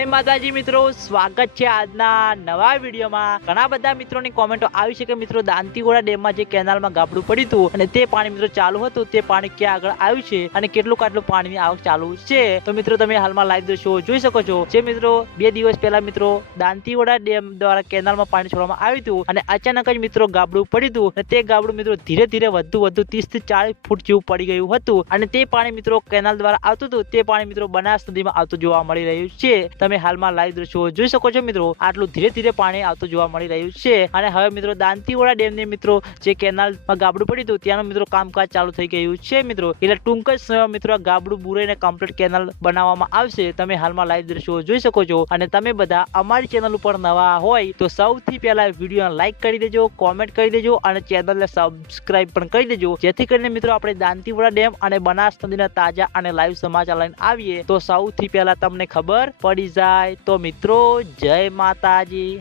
જય માતાજી મિત્રો, સ્વાગત છે આજના નવા વિડીયોમાં। ઘણા બધા મિત્રોની કોમેન્ટો આવી છે કે મિત્રો દાંતીવાડા ડેમમાં જે કેનાલમાં ગાબડું પડ્યું હતું અને તે પાણી મિત્રો ચાલુ હતું, તે પાણી ક્યાં આગળ આવ્યું છે અને કેટલું પાણીની આવક ચાલુ છે। તો મિત્રો તમે હાલમાં લાઈવ દ્રશ્યો જોઈ શકો છો। જે મિત્રો 2 દિવસ પહેલા મિત્રો દાંતીવાડા ડેમ દ્વારા કેનાલમાં પાણી છોડવામાં આવ્યું હતું અને અચાનક જ મિત્રો ગાબડું પડ્યું હતું અને તે ગાબડું મિત્રો ધીરે ધીરે વધુ 30 થી 40 ફૂટ જેવું પડી ગયું હતું અને તે પાણી મિત્રો કેનાલ દ્વારા આવતું હતું, તે પાણી મિત્રો બનાસ નદીમાં આવતું જોવા મળી રહ્યું છે। તમે હાલમાં લાઈવ દ્રશ્યો જોઈ શકો છો મિત્રો, આટલું ધીરે ધીરે પાણી આવતું જોવા મળી રહ્યું છે અને હવે મિત્રો દાંતીવાડા ડેમની મિત્રો જે કેનાલમાં ગાબડું પડ્યું હતું ત્યાંનું મિત્રો કામકાજ ચાલુ થઈ ગયું છે મિત્રો। એટલે ટૂંક જ સમયમાં મિત્રો ગાબડું બુરાઈને કમ્પ્લીટ કેનાલ બનાવવામાં આવશે। તમે હાલમાં લાઈવ દ્રશ્યો જોઈ શકો છો અને તમે બધા અમારી ચેનલ ઉપર નવા હોય તો સૌથી પહેલા વિડીયોને લાઈક કરી દેજો, કોમેન્ટ કરી દેજો અને ચેનલને સબસ્ક્રાઇબ પણ કરી દેજો, જેથી કરીને મિત્રો આપણે દાંતીવાડા ડેમ અને બનાસ નદીના તાજા અને લાઈવ સમાચાર લઈને આવીએ તો સૌથી પહેલા તમને ખબર પડી જાય। તો મિત્રો જય માતાજી।